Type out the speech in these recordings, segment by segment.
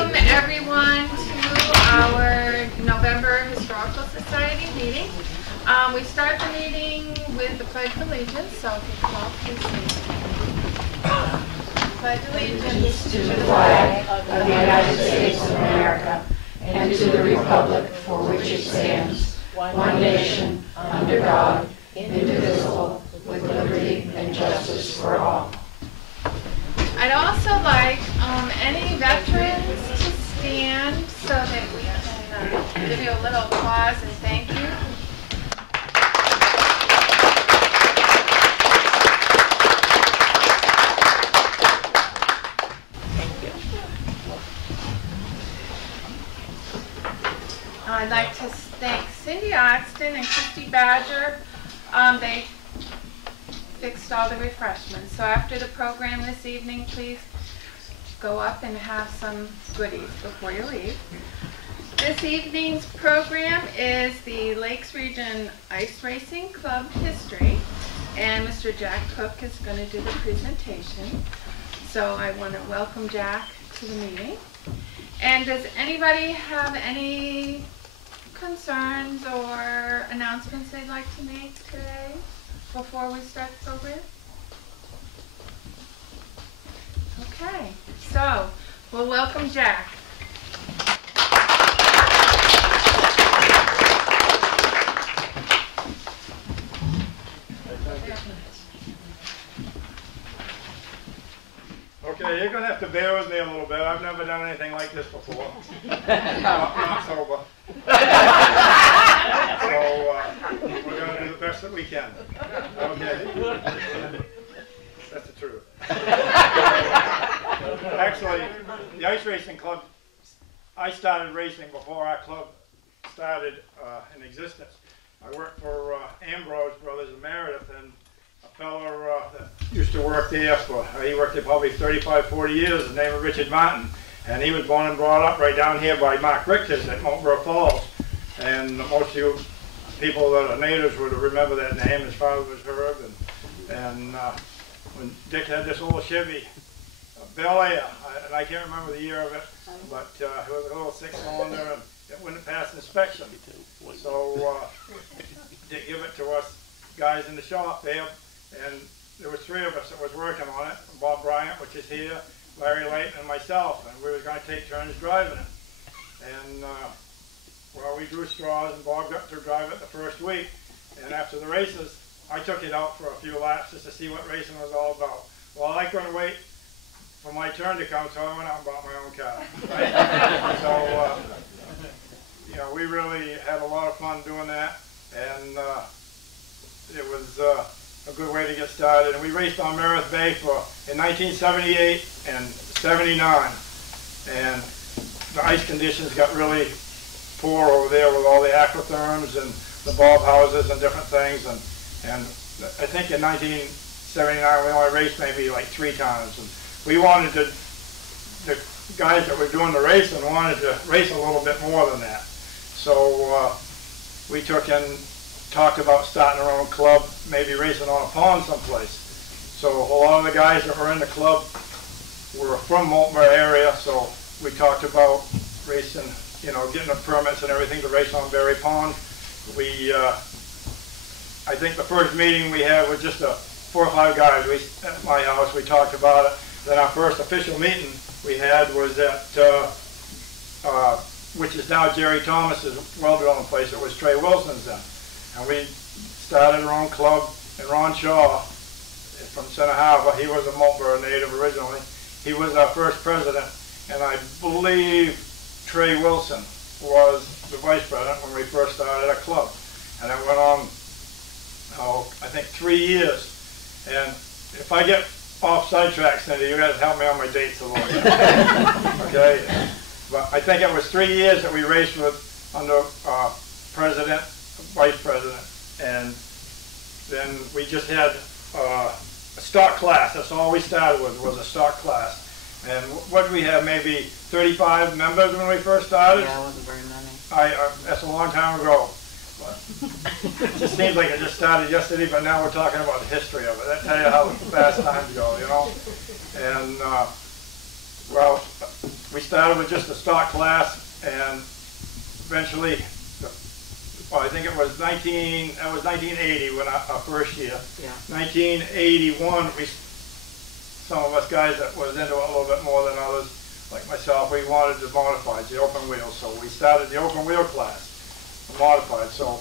welcome everyone to our November Historical Society meeting. We start the meeting with the Pledge of Allegiance, so if you could all please stand. Pledge allegiance to the flag of the United States of America and to the republic for which it stands, one nation, under God, indivisible, with liberty and justice for all. I'd also like any veterans to stand so that we can give you a little applause and thank you. I'd like to thank Cindy Oxton and Christy Badger. They fixed all the refreshments. So after the program this evening, please go up and have some goodies before you leave. This evening's program is the Lakes Region Ice Racing Club History, and Mr. Jack Cook is going to do the presentation. So I want to welcome Jack to the meeting. And does anybody have any concerns or announcements they'd like to make today before we start the program? Okay, so we'll welcome Jack. Okay, you're going to have to bear with me a little bit. I've never done anything like this before. I'm not sober. So we're going to do the best that we can. Okay? That's the truth. Actually, the Ice Racing Club, I started racing before our club started in existence. I worked for Ambrose Brothers in Meredith, and a fellow that used to work there he worked there probably 35, 40 years, his name was Richard Martin. And he was born and brought up right down here by Mark Richter's at Moultonboro Falls. And most of you people that are natives would remember that name. His father was Herb. And when Dick had this old Chevy Bel Air, and I can't remember the year of it, but it was a little six-cylinder and it wouldn't pass inspection. So Dick gave it to us guys in the shop there, and there were three of us that was working on it. Bob Bryant, which is here, Larry Layton, and myself, and we were going to take turns driving it. And well, we drew straws, and Bob got to drive it the first week. And after the races, I took it out for a few laps just to see what racing was all about. Well, I couldn't wait for my turn to come, so I went out and bought my own car. Right? So, you know, we really had a lot of fun doing that, and it was a good way to get started. And we raced on Meredith Bay in 1978 and 79, and the ice conditions got really poor over there with all the aquatherms and the bulb houses and different things. And I think in 1979 we only raced maybe like 3 times. And we wanted to, the guys that were doing the racing wanted to race a little bit more than that. So we took and talked about starting our own club, maybe racing on a pond someplace. So a lot of the guys that were in the club were from Moultonboro area, so we talked about racing, you know, getting the permits and everything to race on Berry Pond. We, I think the first meeting we had was just 4 or 5 guys at my house. We talked about it. Then our first official meeting we had was at, which is now Jerry Thomas's well-drilling place. It was Trey Wilson's then. And we started our own club, and Ron Shaw from Center Harbor, he was a Moultonboro native originally. He was our first president, and I believe Trey Wilson was the vice president when we first started our club. And that went on, I think 3 years. And if I get off sidetrack, Cindy, you guys help me on my dates a little bit. Okay? But I think it was 3 years that we raced with under president, vice president, and then we just had a stock class. That's all we started with, was a stock class. And what did we have, maybe 35 members when we first started? Yeah, it wasn't very many. That's a long time ago. But it just seems like it just started yesterday, but now we're talking about the history of it. That tells you how fast times go, you know? And, well, we started with just a stock class, and eventually, well, I think it was 1980 when our first year. Yeah. 1981, some of us guys that was into it a little bit more than others, like myself, we wanted the modifieds, the open wheel. So we started the open wheel class, the modified. So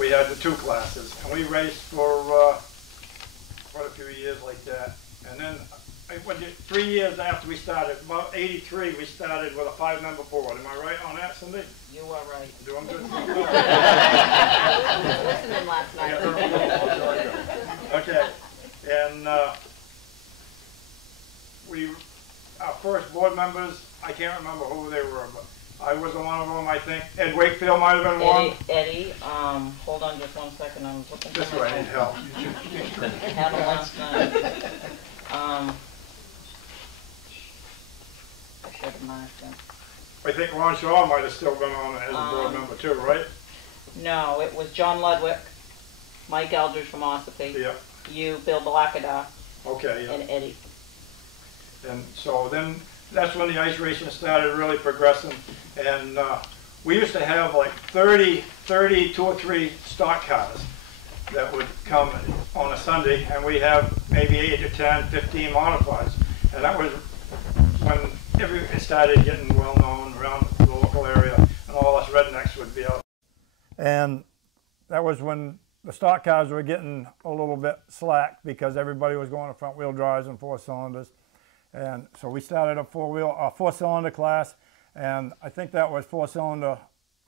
we had the two classes, and we raced for quite a few years like that. And then 3 years after we started, about 83, we started with a 5-member board. Am I right on that, Cindy? You are right. Doing good? I was listening last night. Okay, and our first board members, I can't remember who they were, but I was one of them, I think. Ed Wakefield might have been one. Eddie, hold on just 1 second. I was looking This for way, I need help. I had him last night. I should have marked him. I think Ron Shaw might have still been on as a board member too, right? No, it was John Ludwig, Mike Eldridge from Ossipee, Yeah. you, Bill Blackadar, Okay, yeah. and Eddie. And so then that's when the ice racing started really progressing. And we used to have like 2 or 3 stock cars that would come on a Sunday, and we have maybe 8 or 10, 15 modifieds. And that was when it started getting well known around the local area, and all us rednecks would be out. And that was when the stock cars were getting a little bit slack because everybody was going to front wheel drives and 4 cylinders. And so we started a 4-cylinder class, and I think that was 4-cylinder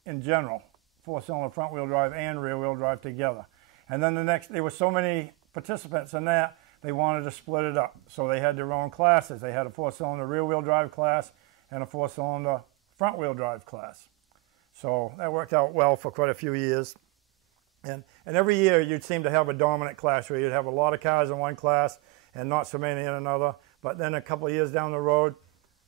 in general, 4-cylinder front wheel drive and rear wheel drive together. And then there were so many participants in that, they wanted to split it up. So they had their own classes. They had a 4-cylinder rear wheel drive class and a 4-cylinder front wheel drive class. So that worked out well for quite a few years. And every year you'd seem to have a dominant class where you'd have a lot of cars in one class and not so many in another. But then a couple of years down the road,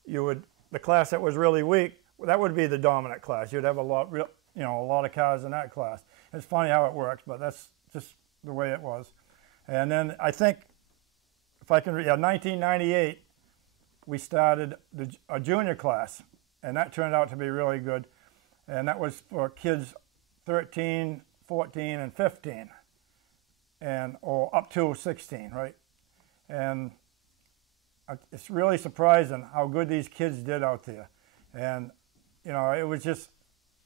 the class that was really weak, that would be the dominant class. You'd have a lot of cars in that class. It's funny how it works, but that's just the way it was. And then I think, if I can read, 1998, we started a junior class, and that turned out to be really good. And that was for kids 13, 14, and 15, or up to 16, right? And it's really surprising how good these kids did out there. And, it was just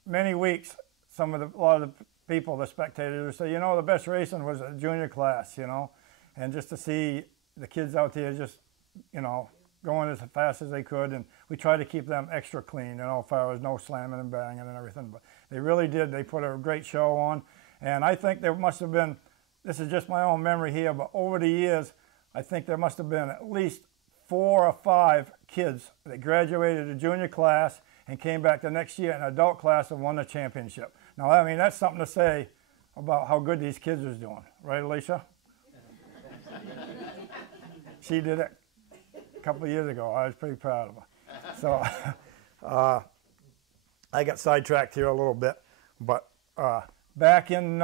many weeks, a lot of the people, the spectators would say, the best racing was a junior class, and just to see the kids out there just, going as fast as they could. And we tried to keep them extra clean, as far as no slamming and banging and everything. But they really did. They put a great show on. And I think there must have been, this is just my own memory here, but over the years, I think there must have been at least 4 or 5 kids that graduated the junior class and came back the next year in adult class and won the championship. Now, I mean, that's something to say about how good these kids are doing. Right, Alicia? She did it a couple of years ago. I was pretty proud of her. So I got sidetracked here a little bit. But back in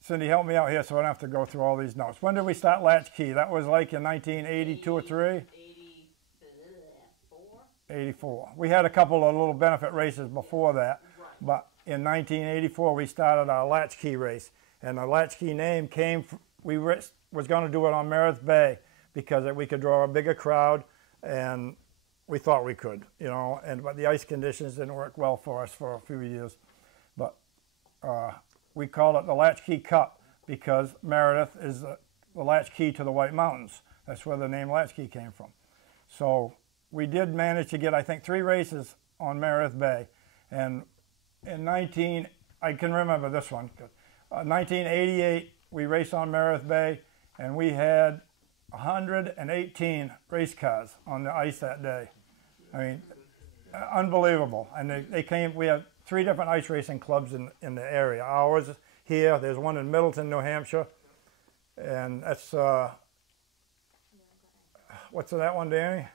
Cindy, help me out here so I don't have to go through all these notes. When did we start latchkey? That was like in 1982 or 3? 84. We had a couple of little benefit races before that, but in 1984 we started our latchkey race. And the latchkey name came from, we was going to do it on Meredith Bay because we could draw a bigger crowd, and we thought we could, but the ice conditions didn't work well for us for a few years. But we called it the Latchkey Cup because Meredith is the latchkey to the White Mountains. That's where the name Latchkey came from. So we did manage to get, I think, 3 races on Meredith Bay. And in I can remember this one. 1988, we raced on Meredith Bay, and we had 118 race cars on the ice that day. I mean, unbelievable. And they came, we have 3 different ice racing clubs in the area. Ours here, there's one in Middleton, New Hampshire, and that's, what's that one, Danny?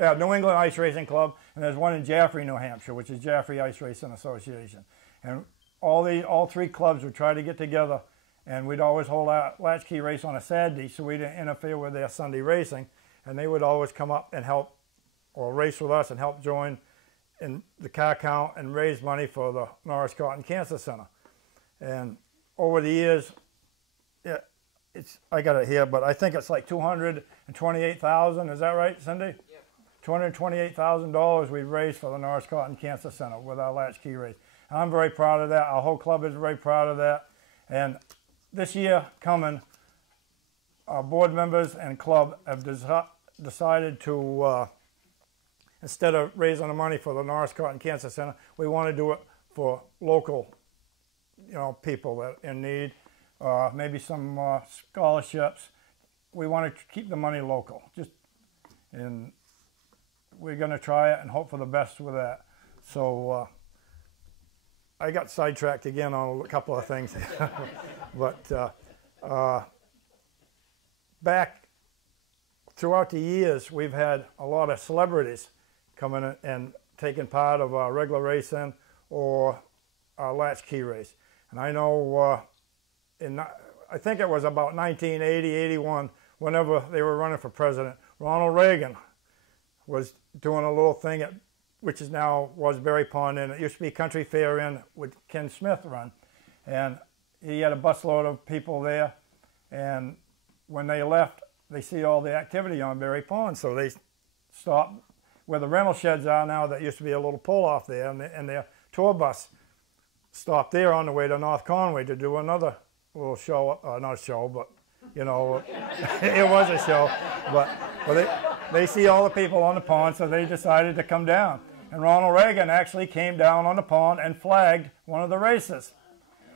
Yeah, New England Ice Racing Club, and there's one in Jaffrey, New Hampshire, which is Jaffrey Ice Racing Association. And all 3 clubs would try to get together and we'd always hold our latchkey race on a Saturday, so we didn't interfere with their Sunday racing, and they would always come up and help or race with us and help join in the car count and raise money for the Norris Cotton Cancer Center. And over the years, I got it here, but I think it's like $228,000. Is that right, Cindy? Yep. $228,000 we've raised for the Norris Cotton Cancer Center with our latchkey race. And I'm very proud of that. Our whole club is very proud of that. And this year coming, our board members and club have decided to, instead of raising the money for the Norris Cotton Cancer Center, we want to do it for local, people that are in need. Maybe some scholarships. We want to keep the money local. And we're going to try it and hope for the best with that. So I got sidetracked again on a couple of things. But back throughout the years, we've had a lot of celebrities coming in and taking part of our regular racing or our latchkey race. And I know I think it was about 1980, 81, whenever they were running for president, Ronald Reagan was doing a little thing which is now Berry Pond, and it used to be Country Fair Inn with Ken Smith run. And he had a busload of people there, and when they left, they see all the activity on Berry Pond, so they stopped where the rental sheds are now. That used to be a little pull-off there, and their tour bus stopped there on the way to North Conway to do another little show, not a show, but it was a show. But they see all the people on the pond, so they decided to come down. And Ronald Reagan actually came down on the pond and flagged one of the races.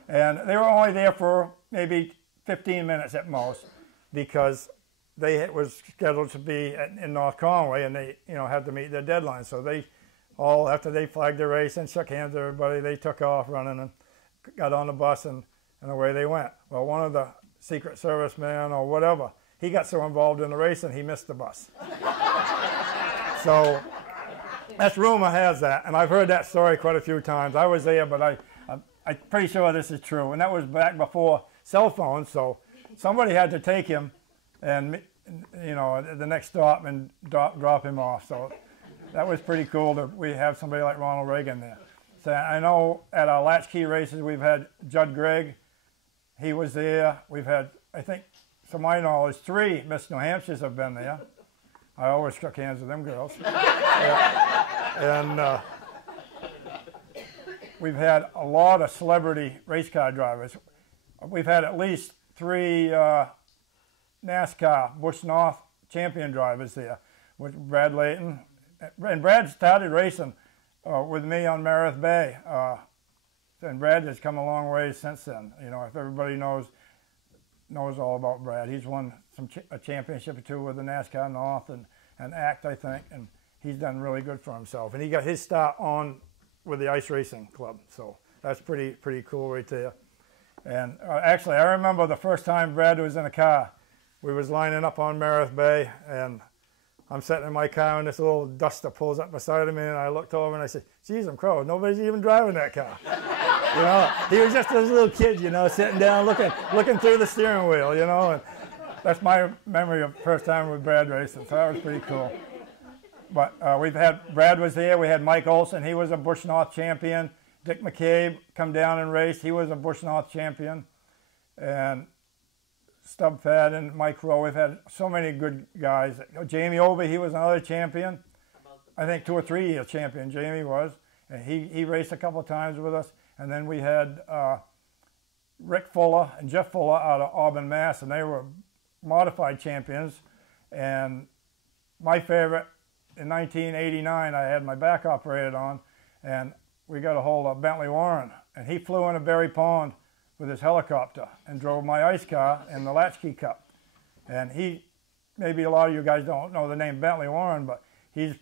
And they were only there for maybe 15 minutes at most, because they was scheduled to be in North Conway, and they had to meet their deadline. So they all, after they flagged the race and shook hands with everybody, they took off running and got on the bus, and away they went. Well, one of the Secret Service men or whatever, he got so involved in the race and he missed the bus. So that's rumor has that, and I've heard that story quite a few times. I was there, but I'm pretty sure this is true. And that was back before cell phones, so somebody had to take him and, at the next stop and drop him off. So that was pretty cool that we have somebody like Ronald Reagan there. So I know at our latchkey races we've had Judd Gregg. He was there. We've had, I think, to my knowledge, 3 Miss New Hampshires have been there. I always shook hands with them girls. And we've had a lot of celebrity race car drivers. We've had at least 3 NASCAR Busch North champion drivers there, with Brad Layton. And Brad started racing with me on Meredith Bay. And Brad has come a long way since then. If everybody knows all about Brad. He's won a championship or 2 with the NASCAR North and ACT, I think, and he's done really good for himself. And he got his start on with the ice racing club, so that's pretty cool right there. And actually, I remember the first time Brad was in a car. We was lining up on Meredith Bay, and I'm sitting in my car, and this little duster pulls up beside me, and I looked over and I said, "Geez, I'm crow, nobody's even driving that car." He was just this little kid, sitting down looking through the steering wheel, and that's my memory of the first time with Brad racing, so that was pretty cool. But Brad was there. We had Mike Olson. He was a Busch North champion. Dick McCabe come down and raced. He was a Busch North champion. And Stub Fadden, Mike Rowe. We've had so many good guys. Jamie Obi, he was another champion. I think 2 or 3 year champion, Jamie was. And he raced a couple of times with us. And then we had Rick Fuller and Jeff Fuller out of Auburn, Mass. And they were modified champions. And my favorite, in 1989, I had my back operated on, and we got a hold of Bentley Warren, and he flew into Berry Pond with his helicopter and drove my ice car in the Latchkey Cup. And maybe a lot of you guys don't know the name Bentley Warren, but he's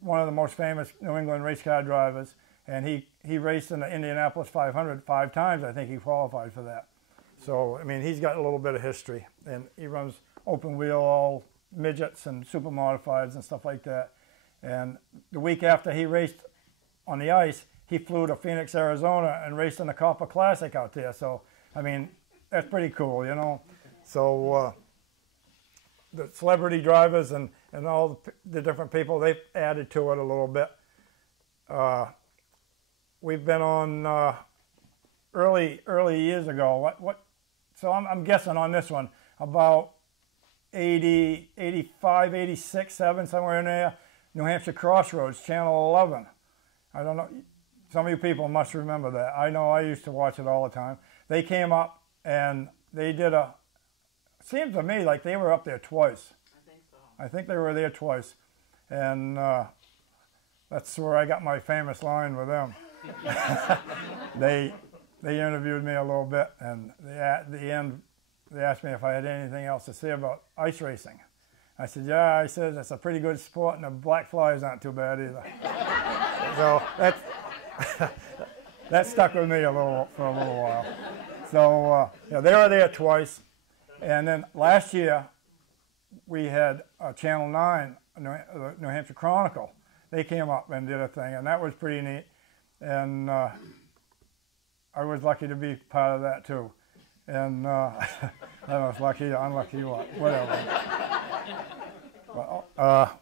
one of the most famous New England race car drivers, and he raced in the Indianapolis 500 5 times. I think he qualified for that. So, I mean, he's got a little bit of history, and he runs open wheel, all midgets and super modifieds and stuff like that. And the week after he raced on the ice, he flew to Phoenix, Arizona and raced in the Copper Classic out there. So, I mean, that's pretty cool, you know. So the celebrity drivers and all the different people, they've added to it a little bit. We've been on early years ago. So I'm guessing on this one about 80, 85, 86, 7, somewhere in there. New Hampshire Crossroads, Channel 11. I don't know. Some of you people must remember that. I know I used to watch it all the time. They came up and they did seems to me like they were up there twice. I think so. I think they were there twice. And that's where I got my famous line with them. They interviewed me a little bit, and at the end they asked me if I had anything else to say about ice racing. I said, yeah, I said, it's a pretty good sport, and the black flies aren't too bad either. So that stuck with me for a little while. So yeah, they were there twice. And then last year, we had Channel 9, New Hampshire Chronicle. They came up and did a thing, and that was pretty neat. And I was lucky to be part of that too. And I don't know if lucky or unlucky, whatever. But,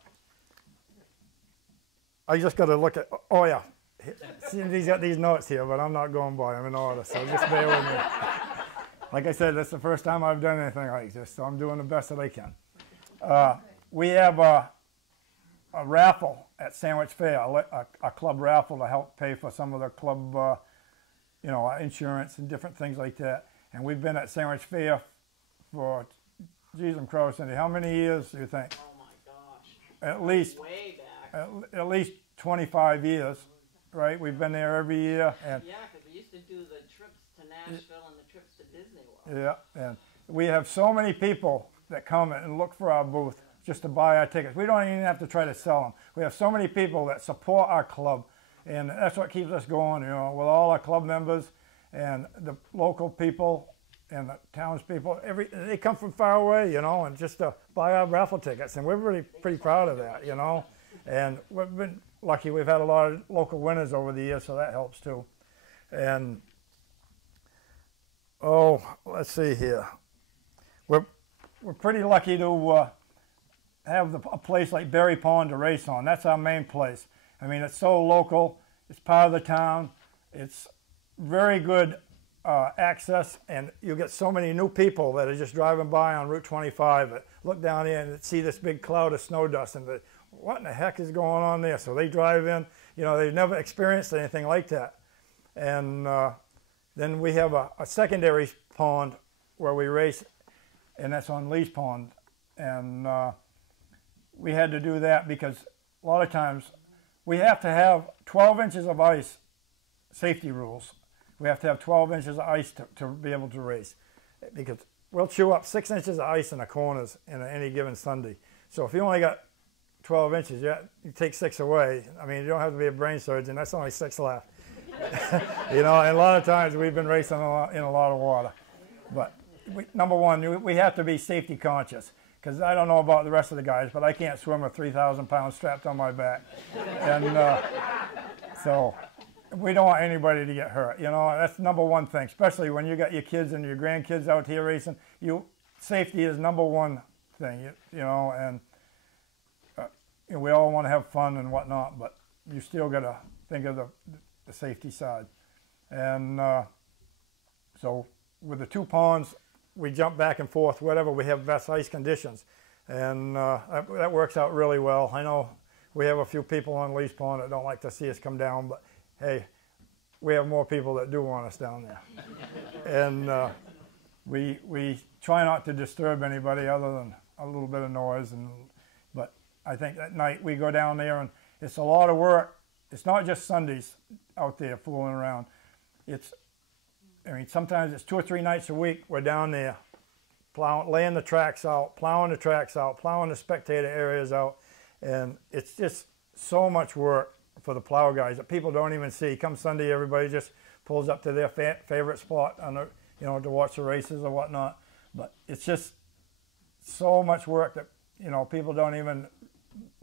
I just got to look at, oh yeah, see, he's got these notes here, but I'm not going by them in order, so just bear with me. Like I said, that's the first time I've done anything like this, so I'm doing the best that I can. We have a raffle at Sandwich Fair, a club raffle to help pay for some of the club, insurance and different things like that. And we've been at Sandwich Fair for, geez, I'm crow, Cindy, how many years do you think? Oh my gosh. At least, Way back. at least 25 years, right? We've been there every year. And Yeah, because we used to do the trips to Nashville and the trips to Disney World. yeah, and we have so many people that come and look for our booth just to buy our tickets. We don't even have to try to sell them. We have so many people that support our club, and that's what keeps us going, with all our club members and the local people and the townspeople. They come from far away, and just to buy our raffle tickets, and we're really pretty proud of that, And we've been lucky. We've had a lot of local winners over the years, so that helps too. And let's see here. We're pretty lucky to have a place like Berry Pond to race on. That's our main place. I mean, it's so local. It's part of the town. It's very good access, and you get so many new people that are just driving by on Route 25 that look down here and see this big cloud of snow dust and what in the heck is going on there? So they drive in. They've never experienced anything like that. And then we have a secondary pond where we race, and that's on Lee's Pond. And we had to do that because a lot of times we have to have 12 inches of ice, safety rules. We have to have 12 inches of ice to be able to race, because we'll chew up 6 inches of ice in the corners in any given Sunday. So if you only got 12 inches, you take 6 away. I mean, you don't have to be a brain surgeon. That's only 6 left. And a lot of times we've been racing in a lot of water. But number one, we have to be safety conscious, because I don't know about the rest of the guys, but I can't swim with 3,000 pounds strapped on my back. And so we don't want anybody to get hurt. That's number one thing, especially when you got your kids and your grandkids out here racing. Safety is number one thing, and we all want to have fun and whatnot, but you still got to think of the safety side. And so with the 2 ponds, we jump back and forth wherever we have best ice conditions, and that works out really well. I know we have a few people on Lee's Pond that don't like to see us come down, but hey, we have more people that do want us down there. And we try not to disturb anybody other than a little bit of noise. But I think at night we go down there, and it's a lot of work. It's not just Sundays out there fooling around. Sometimes it's 2 or 3 nights a week we're down there laying the tracks out, plowing the spectator areas out. And it's just so much work for the plow guys that people don't even see. Come Sunday, everybody just pulls up to their favorite spot to watch the races or whatnot. But it's just so much work that people don't even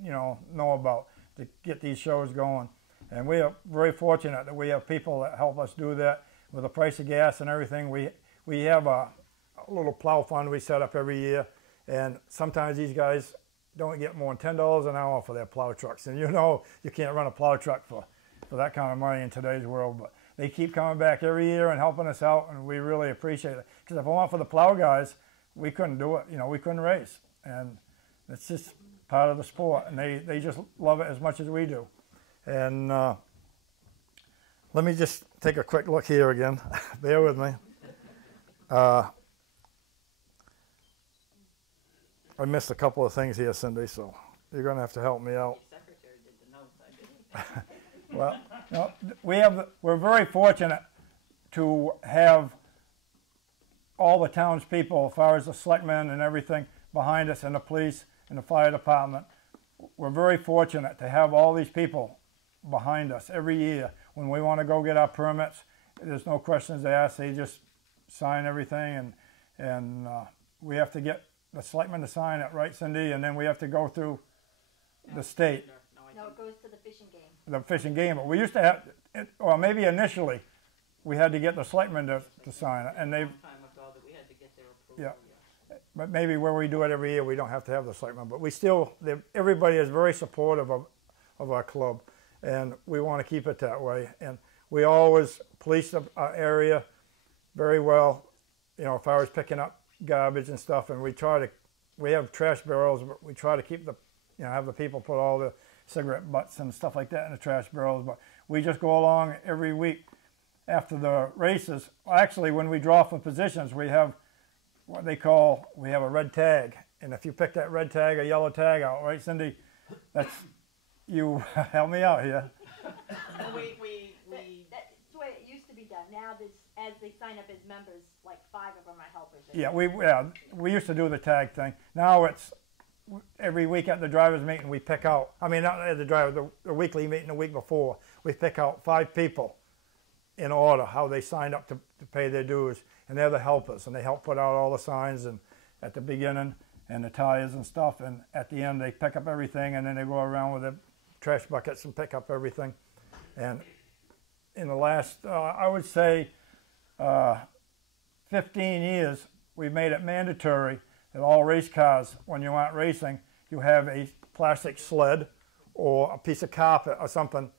know about to get these shows going. And we are very fortunate that we have people that help us do that. With the price of gas and everything, we have little plow fund we set up every year, and sometimes these guys don't get more than $10 an hour for their plow trucks. And you know you can't run a plow truck for that kind of money in today's world, but they keep coming back every year and helping us out, and we really appreciate it. Because if it weren't for the plow guys, we couldn't do it. You know, we couldn't race. And it's just part of the sport, and they just love it as much as we do. And let me just take a quick look here again. Bear with me. I missed a couple of things here, Cindy, so you're going to have to help me out. The secretary did the notes, I didn't. Well, no, we're very fortunate to have all the townspeople, as far as the selectmen and everything, behind us, and the police and the fire department. We're very fortunate to have all these people behind us every year. When we want to go get our permits, there's no questions asked. They just sign everything, and we have to get the selectmen to sign it, right, Cindy? And then we have to go through the state. No, it goes to the fishing game. The fishing game. But we used to have, or maybe initially, we had to get the selectmen to sign it, and they've. Time ago that we had to get their approval. Yeah. But maybe where we do it every year, we don't have to have the selectmen. But we still, everybody is very supportive of our club, and we want to keep it that way. And we always police the area very well, you know, as far as picking up garbage and stuff. And we have trash barrels, but we try to keep have the people put all the cigarette butts and stuff like that in the trash barrels. But we just go along every week after the races. Actually, when we draw for positions, we have what we have a red tag. And if you pick that red tag or yellow tag out, right, Cindy, that's, you help me out here. That's the way it used to be done. Now, as they sign up as members, like 5 of them are helpers. Yeah, we used to do the tag thing. Now it's every week at the drivers' meeting we pick out. I mean, not at the weekly meeting the week before. We pick out 5 people in order how they signed up to pay their dues, and they're the helpers, and they help put out all the signs and at the beginning and the tires and stuff, and at the end they pick up everything, and then they go around with the trash buckets and pick up everything. And in the last, I would say, 15 years, we've made it mandatory that all race cars, when you aren't racing, you have a plastic sled or a piece of carpet or something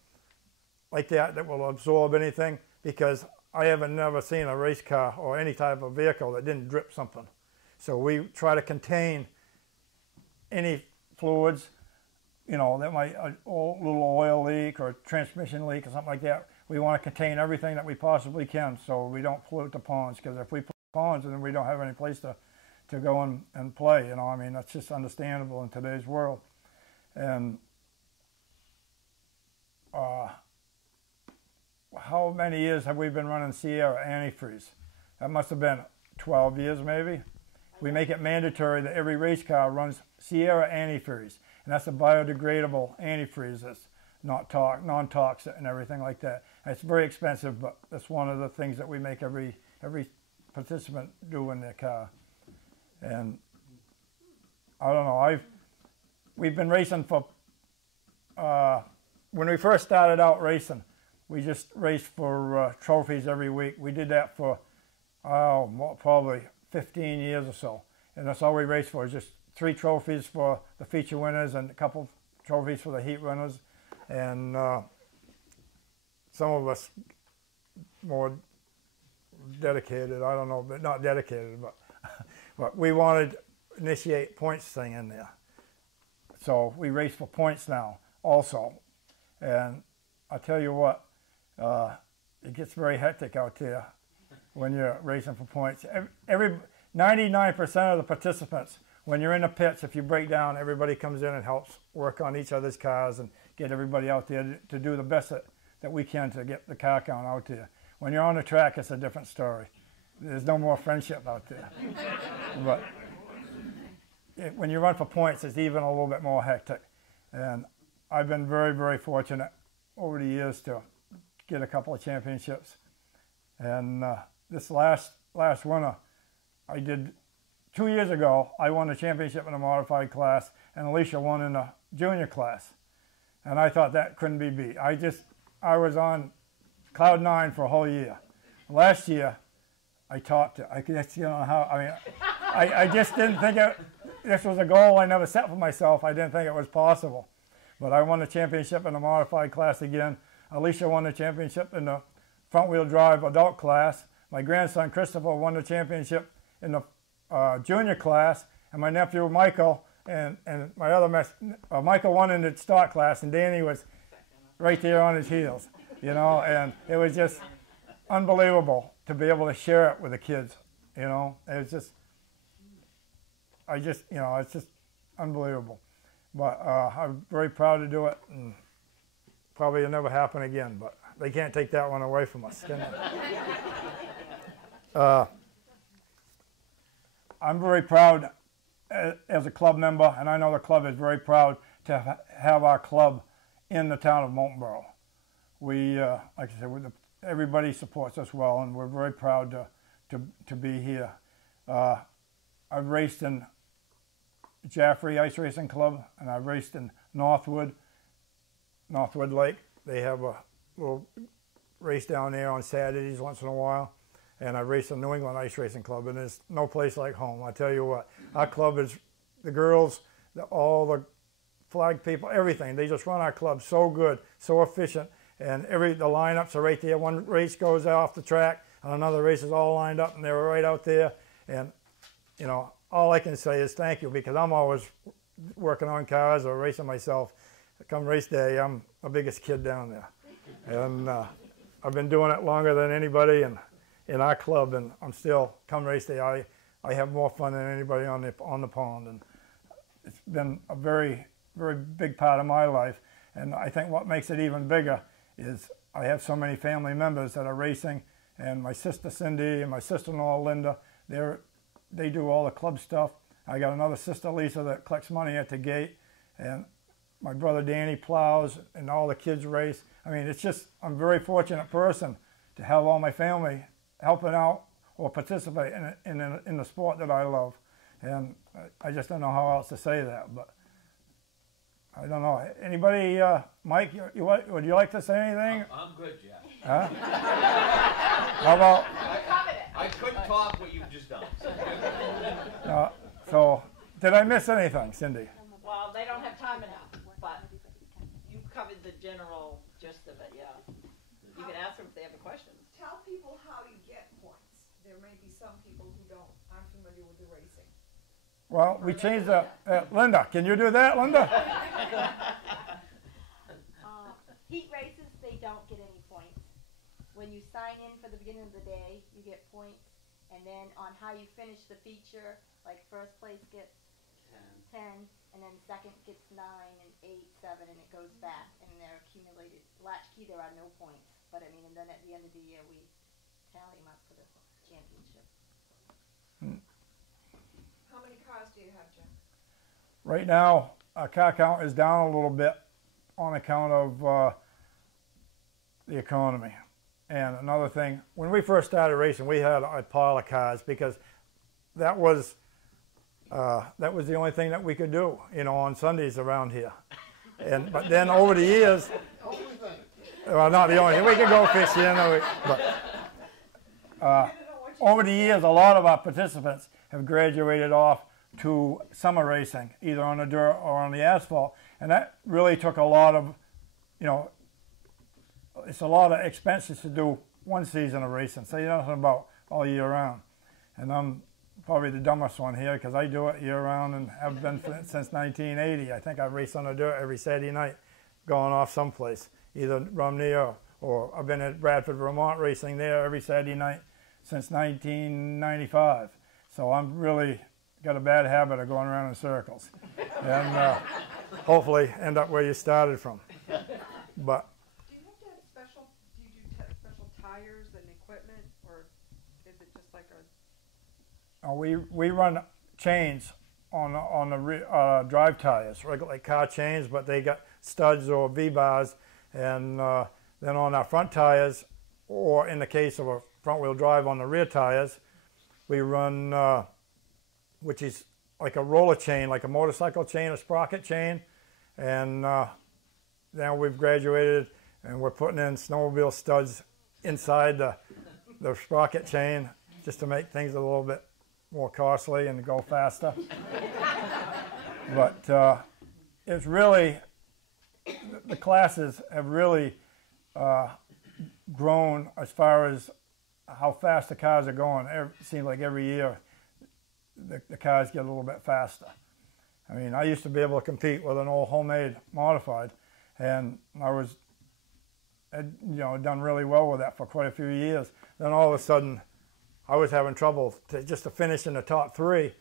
like that will absorb anything, because I haven't never seen a race car or any type of vehicle that didn't drip something. So we try to contain any fluids, you know, that might, a little oil leak or a transmission leak or something like that. We want to contain everything that we possibly can so we don't pollute the ponds, because if we pollute the ponds, then we don't have any place to go and play, you know. I mean, that's just understandable in today's world. And how many years have we been running Sierra antifreeze? That must have been 12 years maybe. We make it mandatory that every race car runs Sierra antifreeze, and that's a biodegradable antifreeze that's not non-toxic and everything like that. And it's very expensive, but that's one of the things that we make every participant do in their car. And I don't know, we've been racing for, when we first started out racing, we just raced for trophies every week. We did that for, probably 15 years or so. And that's all we raced for, is just 3 trophies for the feature winners and a couple trophies for the heat winners. And some of us more dedicated, I don't know, but not dedicated, but we wanted to initiate points thing in there. So we race for points now also. And I tell you what, it gets very hectic out there when you're racing for points. 99% of the participants, when you're in the pits, if you break down, everybody comes in and helps work on each other's cars and get everybody out there to do the best that we can to get the car count out there. When you're on the track, it's a different story. There's no more friendship out there. But when you run for points, it's even a little bit more hectic. And I've been very, very fortunate over the years to get a couple of championships. And this last winter, I did 2 years ago, I won the championship in the modified class, and Alicia won in the junior class. And I thought that couldn't be beat. I was on cloud 9 for a whole year. Last year, I topped it. I guess, you know, how, I mean, I just didn't think this was a goal I never set for myself. I didn't think it was possible. But I won the championship in the modified class again. Alicia won the championship in the front-wheel drive adult class. My grandson Christopher won the championship in the junior class, and my nephew Michael and my other Michael won in the stock class, and Danny was right there on his heels, you know, and it was just unbelievable to be able to share it with the kids, you know. It's just, you know, it's just unbelievable. But I'm very proud to do it, and probably it'll never happen again, but they can't take that one away from us, can they? I'm very proud as a club member, and I know the club is very proud to have our club in the town of Moultonboro. We, like I said, everybody supports us well, and we're very proud to be here. I've raced in Jaffrey Ice Racing Club, and I've raced in Northwood Lake. They have a little race down there on Saturdays once in a while. And I race in New England Ice Racing Club, and there's no place like home. I tell you what, our club is, the girls, all the flag people, everything. They just run our club so good, so efficient, and the lineups are right there. One race goes off the track, and another race is all lined up, and they're right out there. And, you know, all I can say is thank you, because I'm always working on cars or racing myself. Come race day, I'm the biggest kid down there. And I've been doing it longer than anybody, and in our club, and I'm still, come race day, I have more fun than anybody on the pond, and it's been a very, very big part of my life. And I think what makes it even bigger is I have so many family members that are racing, and my sister Cindy and my sister-in-law Linda, they do all the club stuff. I got another sister Lisa that collects money at the gate, and my brother Danny plows, and all the kids race. I mean, it's just, I'm a very fortunate person to have all my family helping out or participate in the sport that I love. And I just don't know how else to say that, but I don't know. Anybody, Mike, would you like to say anything? I'm good, Jeff. Huh? How about? I couldn't talk what you've just done. So, did I miss anything, Cindy? Well, they don't have time enough, but you covered the general gist of it, yeah. You can ask them if they have a question. Tell people how you get points. There may be some people who aren't familiar with the racing. Well, we changed the, Linda, can you do that, Linda? Heat races, they don't get any points. When you sign in for the beginning of the day, you get points. And then on how you finish the feature, like first place gets 10, and then second gets 9 and 8, 7, and it goes back, and they're accumulated. Latchkey, there are no points, but I mean, and then at the end of the year, we tally them up for the championship. How many cars do you have, Jim? Right now, our car count is down a little bit on account of the economy. And another thing, when we first started racing, we had a pile of cars because that was the only thing that we could do, you know, on Sundays around here. But then over the years, well, not the only thing, we could go fishing, but over the years, a lot of our participants have graduated off to summer racing, either on the dirt or on the asphalt, and that really took a lot of, you know, it's a lot of expenses to do one season of racing, so you know nothing about all year round. And I'm probably the dumbest one here because I do it year round and have been since 1980. I think I race on the dirt every Saturday night, going off someplace, either Romney or I've been at Bradford, Vermont, racing there every Saturday night since 1995. So I'm really got a bad habit of going around in circles, and hopefully end up where you started from. But Do you have to have special? Do you do special tires and equipment, or is it just like a? we run chains on the drive tires, regular like car chains, but they got studs or V-bars, and then on our front tires, or in the case of a front-wheel drive on the rear tires, we run, which is like a roller chain, like a motorcycle chain, a sprocket chain, and now we've graduated and we're putting in snowmobile studs inside the sprocket chain, just to make things a little bit more costly and go faster. But it's really, the classes have really grown as far as how fast the cars are going. It seems like every year the cars get a little bit faster. I mean, I used to be able to compete with an old homemade modified, and I'd done really well with that for quite a few years. Then all of a sudden, I was having trouble just to finish in the top 3,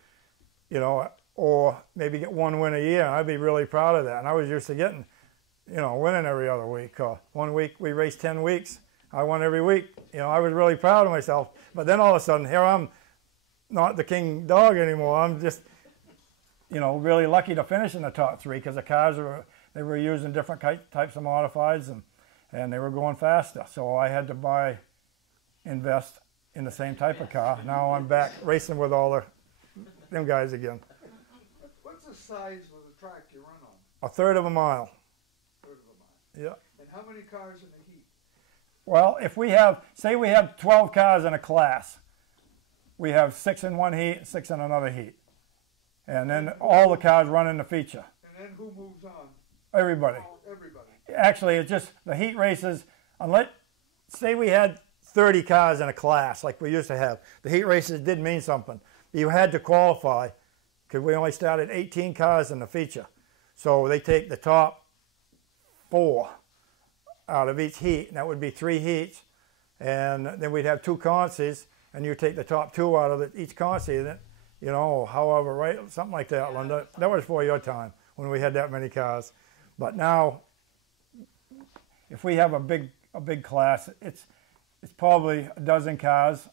or maybe get 1 win a year. And I'd be really proud of that. And I was used to getting, winning every other week. 1 week we raced 10 weeks. I won every week. I was really proud of myself. But then all of a sudden, here I'm not the king dog anymore. I'm just, really lucky to finish in the top 3 because the cars they were using different types of modifieds and they were going faster. So I had to invest in the same type of car. Now I'm back racing with all them guys again. What's the size of the track you run on? 1/3 of a mile. 1/3 of a mile. Yeah. And how many cars in the heat? Well, if say we have 12 cars in a class, we have 6 in one heat, 6 in another heat. And then all the cars run in the feature. And then who moves on? Everybody. Everybody. Actually, it's just the heat races, say we had 30 cars in a class like we used to have. The heat races did mean something. You had to qualify because we only started 18 cars in the feature. So they take the top 4 out of each heat, and that would be 3 heats. And then we'd have 2 consies, and you take the top 2 out of each consie, however, right? Something like that, Linda. That was before your time when we had that many cars. But now, if we have a big class, it's probably a dozen cars,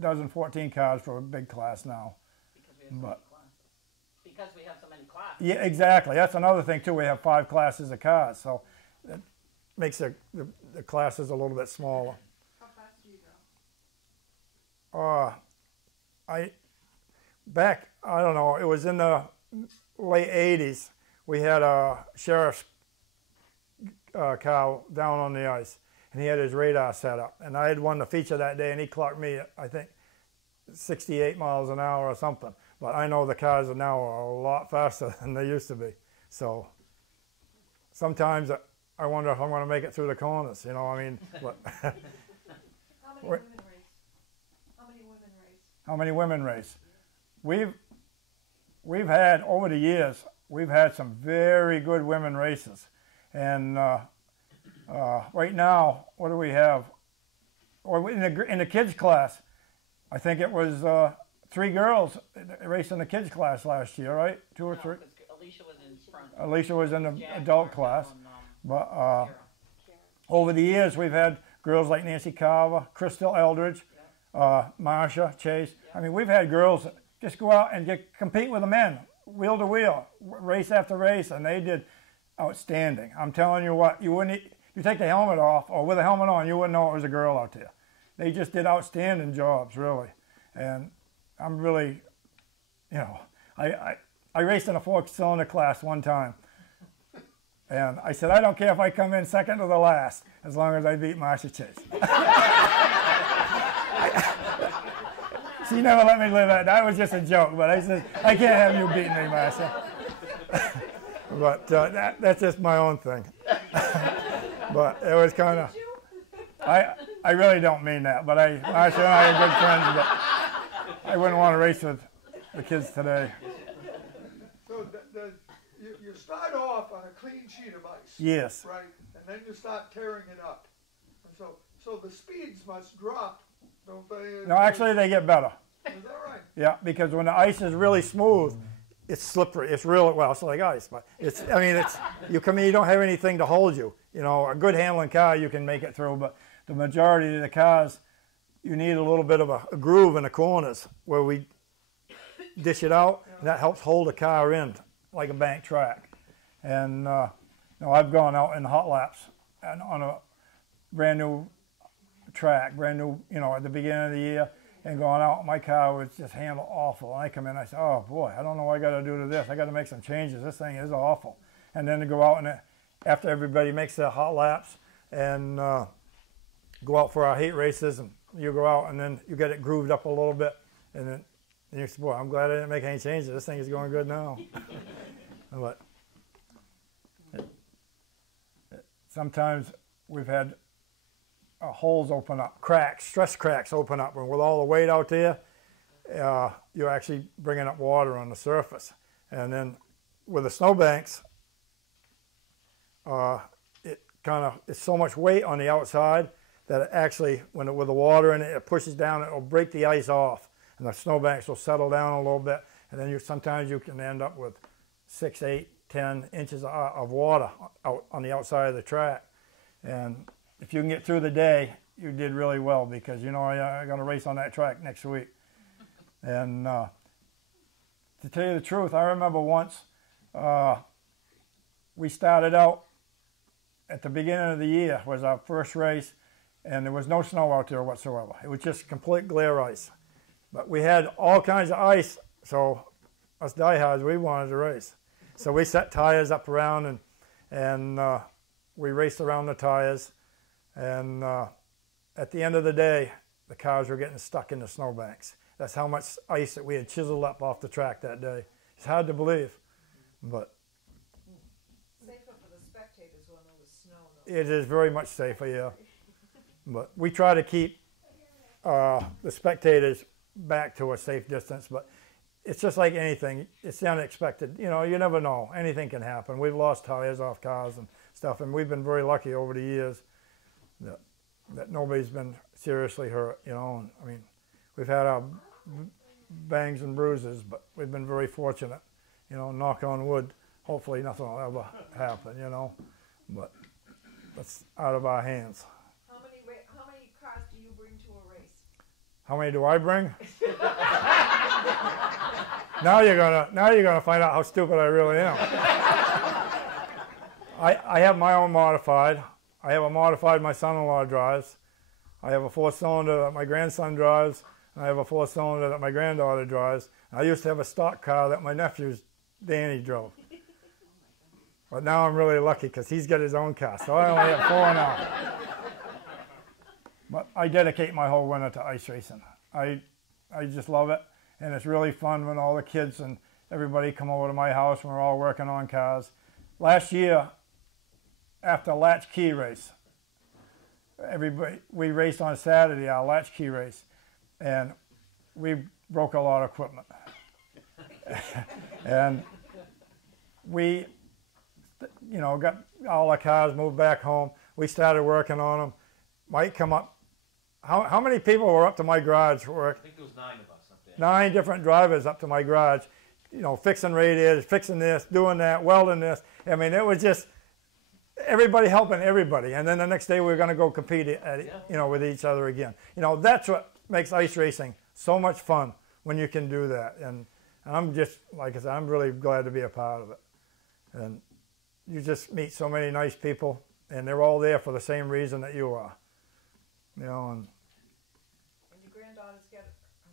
14 cars for a big class now. Because we have so many classes. Yeah, exactly. That's another thing too. We have 5 classes of cars, so that makes the classes a little bit smaller. How fast do you go? I don't know, it was in the late 80s. We had a sheriff's car down on the ice, and he had his radar set up. And I had won the feature that day, and he clocked me at, I think, 68 miles an hour or something. But I know the cars are now a lot faster than they used to be. So sometimes I wonder if I'm going to make it through the corners, But How many women race? How many women race? We've had, over the years, we've had some very good women races. And right now, what do we have? Or in the kids class, I think it was 3 girls raced in the kids class last year, right? 2 or 3? Alicia was in front. Alicia was in the adult class. But over the years, we've had girls like Nancy Carver, Crystal Eldridge, Marsha Chase. I mean, we've had girls that just go out and compete with the men, wheel to wheel, race after race, and they did outstanding. I'm telling you what, you take the helmet off, or with a helmet on, you wouldn't know it was a girl out there. They just did outstanding jobs, really. And I'm really, I raced in a 4-cylinder class one time. And I said, I don't care if I come in second or the last, as long as I beat Marsha Chase. She never let me live that. That was just a joke, but I said, I can't have you beating me, Marsha. But that's just my own thing. But it was kind of, I really don't mean that, but Marsha and I are good friends, but I wouldn't want to race with the kids today. So you start off on a clean sheet of ice. Yes. Right? And then you start tearing it up. And so the speeds must drop, don't they? No, actually they get better. Is that right? Yeah, because when the ice is really smooth, it's slippery. It's real, well, it's like ice, but you come in, you don't have anything to hold you. A good handling car, you can make it through, but the majority of the cars, you need a little bit of a groove in the corners where we dish it out, and that helps hold the car in like a bank track. And I've gone out in hot laps and on a brand new track, at the beginning of the year, and going out, my car was just handled awful. And I come in, I say, oh boy, I don't know what I got to do to this. I got to make some changes. This thing is awful. And then to go out and after everybody makes their hot laps and go out for our heat races and you go out and then you get it grooved up a little bit, and then you say, boy, I'm glad I didn't make any changes. This thing is going good now. But sometimes we've had holes open up, cracks, stress cracks open up, and with all the weight out there, you're actually bringing up water on the surface. And then with the snowbanks, it's so much weight on the outside that it actually, with the water in it, it pushes down, it will break the ice off, and the snowbanks will settle down a little bit, and then sometimes you can end up with 6, 8, 10 inches of water out on the outside of the track. And if you can get through the day, you did really well, because you know I'm going to race on that track next week. And to tell you the truth, I remember once we started out at the beginning of the year, was our first race, and there was no snow out there whatsoever. It was just complete glare ice. But we had all kinds of ice, so us diehards, we wanted to race. So we set tires up around, and we raced around the tires. And at the end of the day, the cars were getting stuck in the snowbanks. That's how much ice that we had chiseled up off the track that day. It's hard to believe, but Safer for the spectators when there was snow, though. it is very much safer, yeah. But we try to keep the spectators back to a safe distance, but it's just like anything. It's the unexpected. You know, you never know. Anything can happen. We've lost tires off cars and stuff, and we've been very lucky over the years that nobody's been seriously hurt, you know. And, I mean, we've had our bangs and bruises, but we've been very fortunate, you know, knock on wood. Hopefully nothing will ever happen, you know, but that's out of our hands. How many cars do you bring to a race? How many do I bring? Now you're gonna find out how stupid I really am. I have my own modified. I have a modified my son-in-law drives. I have a 4-cylinder that my grandson drives, and I have a 4-cylinder that my granddaughter drives. I used to have a stock car that my nephew Danny drove. But now I'm really lucky because he's got his own car, so I only have 4 now. But I dedicate my whole winter to ice racing. I just love it, and it's really fun when all the kids and everybody come over to my house when we're all working on cars. Last year, after latchkey race, we raced on Saturday, our latchkey race, and we broke a lot of equipment. And we, you know, got all our cars moved back home. We started working on them. Might come up. How many people were up to my garage for work? I think there was 9 of us up there. 9 different drivers up to my garage, you know, fixing radiators, fixing this, doing that, welding this. I mean, it was just everybody helping everybody. And then the next day we were going to go compete at, you know, with each other again. You know, that's what makes ice racing so much fun, when you can do that. And I'm just, like I said, I'm really glad to be a part of it. And you just meet so many nice people, and they're all there for the same reason that you are. You know, and your granddaughters get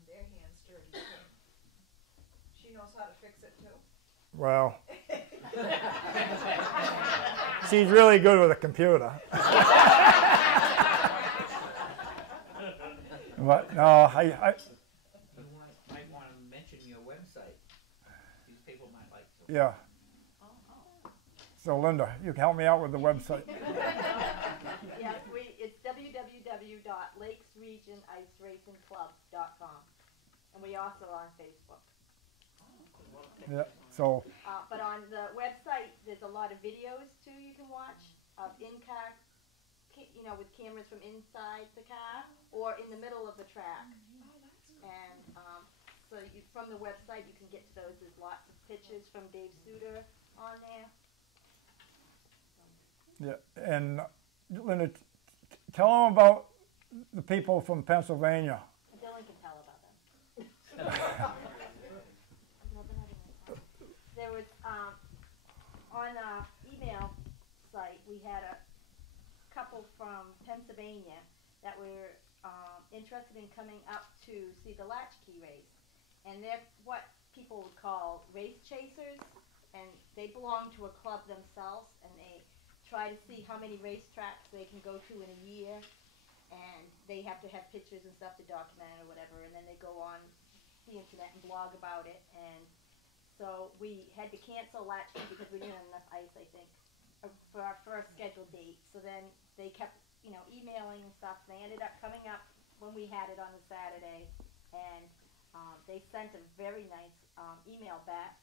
their hands dirty too. She knows how to fix it too. well, she's really good with a computer. But no, I You might want to mention your website. These people might like to. yeah. So Linda, you can help me out with the website. Yes, it's www.lakesregioniceratingclub.com, and we also are on Facebook. Yeah. So But on the website, there's a lot of videos too you can watch of in-car, you know, with cameras from inside the car or in the middle of the track. And so from the website you can get to those. There's lots of pictures from Dave Suter on there. yeah, and Linda, tell them about the people from Pennsylvania. Dylan can tell about them. There was, on our email site, we had a couple from Pennsylvania that were interested in coming up to see the latchkey race. And they're what people would call race chasers, and they belong to a club themselves, and they try to see how many racetracks they can go to in a year. And they have to have pictures and stuff to document it or whatever, and then they go on the internet and blog about it. And so we had to cancel last year because we didn't have enough ice, I think, for our first scheduled date. So then they kept, emailing and stuff. They ended up coming up when we had it on the Saturday, and they sent a very nice email back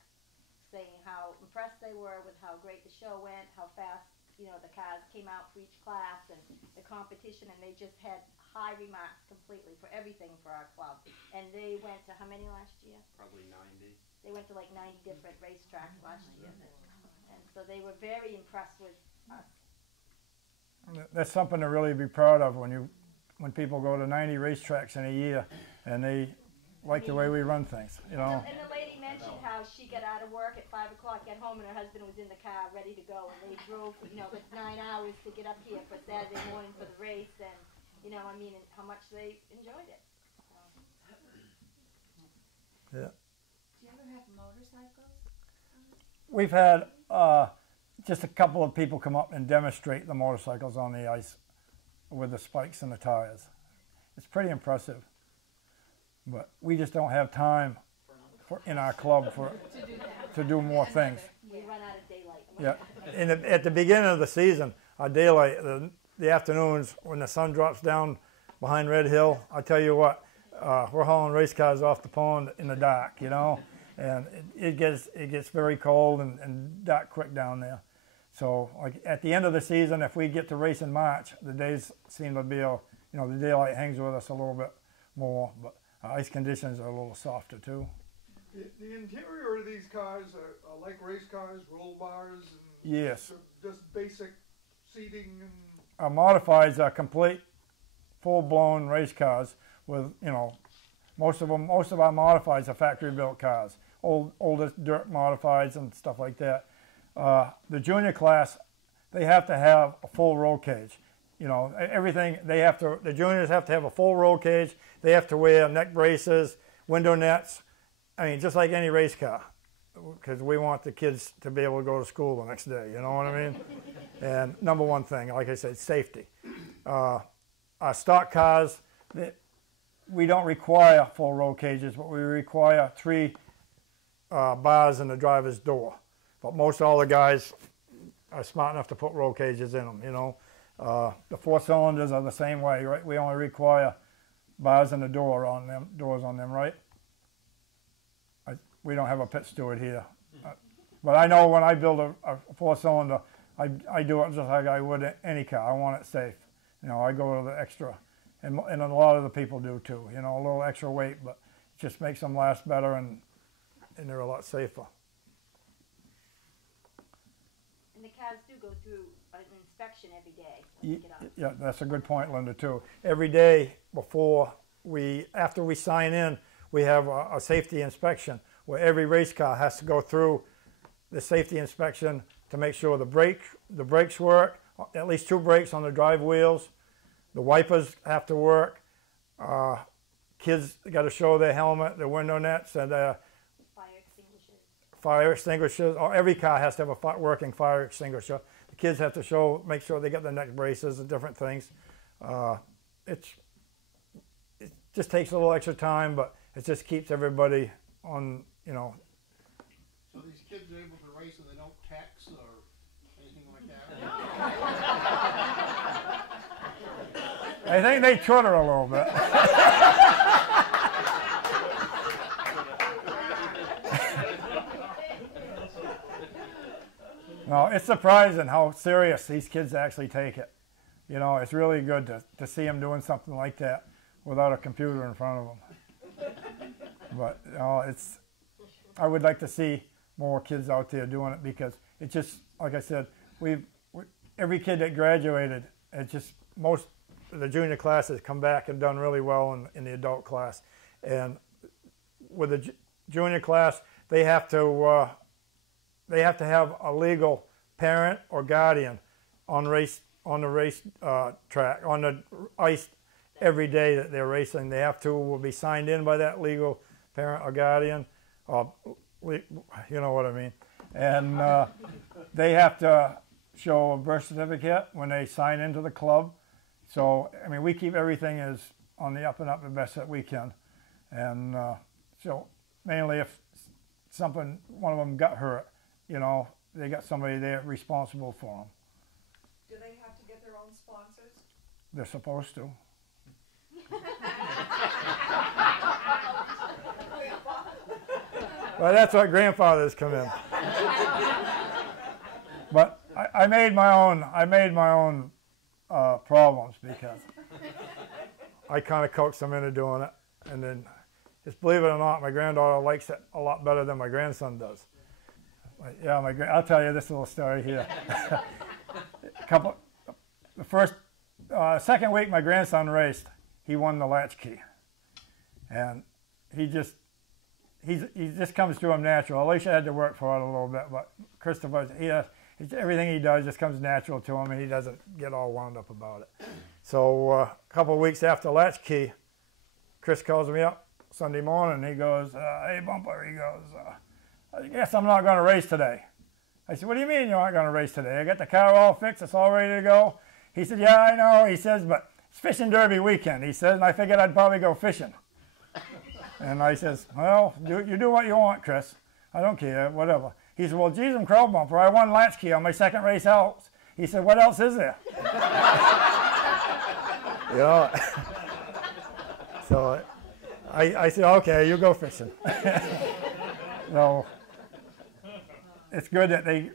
saying how impressed they were with how great the show went, how fast, the cars came out for each class and the competition, and they just had high remarks completely for everything for our club. And they went to how many last year? Probably 90. They went to like 90 different racetracks last year. And so they were very impressed with us. That's something to really be proud of when people go to 90 racetracks in a year and they like the way we run things, And the lady mentioned how she got out of work at 5 o'clock, got home, and her husband was in the car ready to go, and they drove, the 9 hours to get up here for Saturday morning for the race, and, and how much they enjoyed it. Yeah. Do you ever have motorcycles? We've had just a couple of people come up and demonstrate the motorcycles on the ice with the spikes and the tires. It's pretty impressive. But we just don't have time in our club to do more things. We run out of daylight. Yeah. At the beginning of the season, our daylight, the afternoons when the sun drops down behind Red Hill, I tell you what, we're hauling race cars off the pond in the dark, and it gets very cold and dark quick down there. So like at the end of the season, if we get to race in March, the days seem to be, the daylight hangs with us a little bit more, but ice conditions are a little softer too. The interior of these cars are like race cars, roll bars, and yes, just basic seating and. Our modifieds are complete, full-blown race cars with most of our modifieds are factory-built cars, oldest dirt modifieds and stuff like that. The junior class, they have to have a full roll cage. Everything the juniors have to have a full roll cage. They have to wear neck braces, window nets. Just like any race car, because we want the kids to be able to go to school the next day, you know what I mean? And number one thing, like I said, safety. Our stock cars, we don't require full roll cages, but we require 3 bars in the driver's door. But most all the guys are smart enough to put roll cages in them, The 4 cylinders are the same way, right? We only require bars in the doors on them, right? We don't have a pit steward here. But I know when I build a 4-cylinder, I do it just like I would any car. I want it safe. I go to the extra. And a lot of the people do too. A little extra weight, but it just makes them last better and they're a lot safer. And the cars do go through an inspection every day. Yeah, that's a good point, Linda, too. Every day after we sign in, we have a safety inspection where every race car has to go through the safety inspection to make sure the brakes work, at least 2 brakes on the drive wheels. The wipers have to work. Kids got to show their helmet, their window nets, and fire extinguishers. Every car has to have a working fire extinguisher. The kids have to make sure they get their neck braces and different things. It just takes a little extra time, but it just keeps everybody on, So these kids are able to race and they don't text or anything like that? I think they twitter a little bit. No, it's surprising how serious these kids actually take it. It's really good to see them doing something like that without a computer in front of them. But I would like to see more kids out there doing it because it just, like I said, every kid that graduated, most of the junior classes come back and done really well in the adult class. And with the junior class, they have to have a legal parent or guardian on the race track, on the ice every day that they're racing. They have to will be signed in by that legal parent or guardian, you know what I mean. And they have to show a birth certificate when they sign into the club, So, I mean, we keep everything as on the up and up the best that we can. And so mainly if one of them got hurt, you know, they got somebody there responsible for them. Do they have to get their own sponsors? They're supposed to. Well, that's what grandfathers come in. But I made my own problems because I kind of coaxed them into doing it, and then just believe it or not, my granddaughter likes it a lot better than my grandson does. Yeah, I'll tell you this little story here. Second week my grandson raced, he won the latchkey, and he just comes to him natural. Alicia had to work for it a little bit, but Christopher, everything he does just comes natural to him, and he doesn't get all wound up about it. So a couple of weeks after latchkey, Chris calls me up Sunday morning. He goes, "Hey Bumper," he goes, "I guess I'm not going to race today." I said, "What do you mean you're not going to race today? I got the car all fixed, it's all ready to go." He said, "Yeah, I know." He says, "But it's fishing derby weekend." He says, "And I figured I'd probably go fishing." And I says, "Well, you do what you want, Chris. I don't care, whatever." He said, "Well, geez, I'm Crow Bumper. I won latchkey on my second race out." He said, "What else is there?" You know. So I said, "Okay, you go fishing." So it's good that they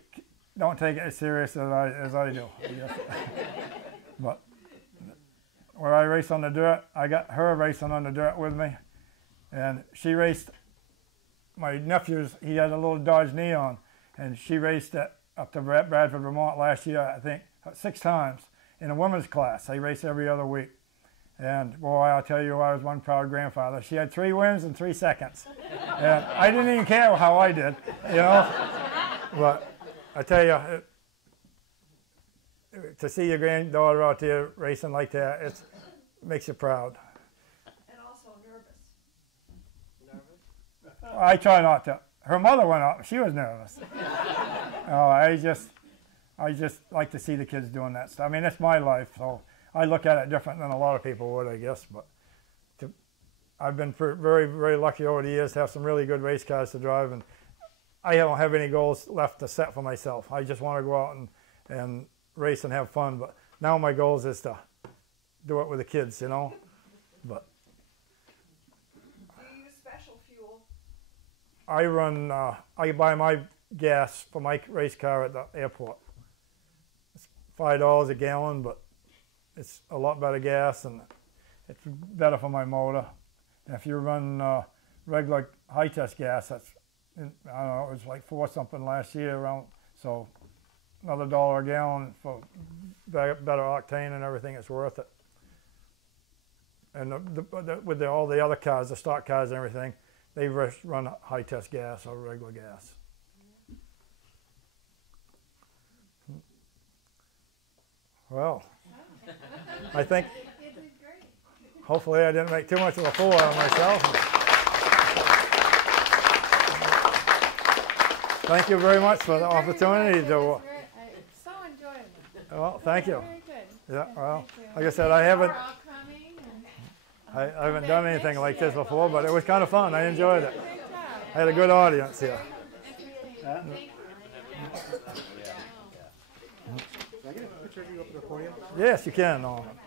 don't take it as serious as I do. I guess. But where I race on the dirt, I got her racing on the dirt with me, and she raced. My nephew's, he had a little Dodge Neon, and she raced it up to Bradford, Vermont last year, I think, 6 times in a women's class. They race every other week. And boy, I'll tell you, I was one proud grandfather. She had 3 wins in 3 seconds. And I didn't even care how I did, you know. But I tell you, to see your granddaughter out there racing like that, it makes you proud. And also nervous. I try not to. Her mother went up. She was nervous. I just like to see the kids doing that stuff. I mean, it's my life, so I look at it different than a lot of people would, I guess. But I've been very, very lucky over the years to have some really good race cars to drive, and I don't have any goals left to set for myself. I just want to go out and race and have fun. But now my goals is to do it with the kids, you know. But do you use special fuel? I buy my gas for my race car at the airport. It's $5 a gallon, but it's a lot better gas, and it's better for my motor. And if you run regular high-test gas, that's, I don't know, it was like 4 something last year around, so another $1 a gallon for better octane and everything, it's worth it. And with all the other cars, the stock cars and everything, they run high-test gas or regular gas. Well, I think hopefully I didn't make too much of a fool out of myself. Thank you very much for the opportunity to. So enjoyable. Well, thank you. Very good. Yeah, well, like I said, I haven't Coming done anything like this before, but it was kind of fun. I enjoyed it. I had a good audience here. Yes, you can, Norman.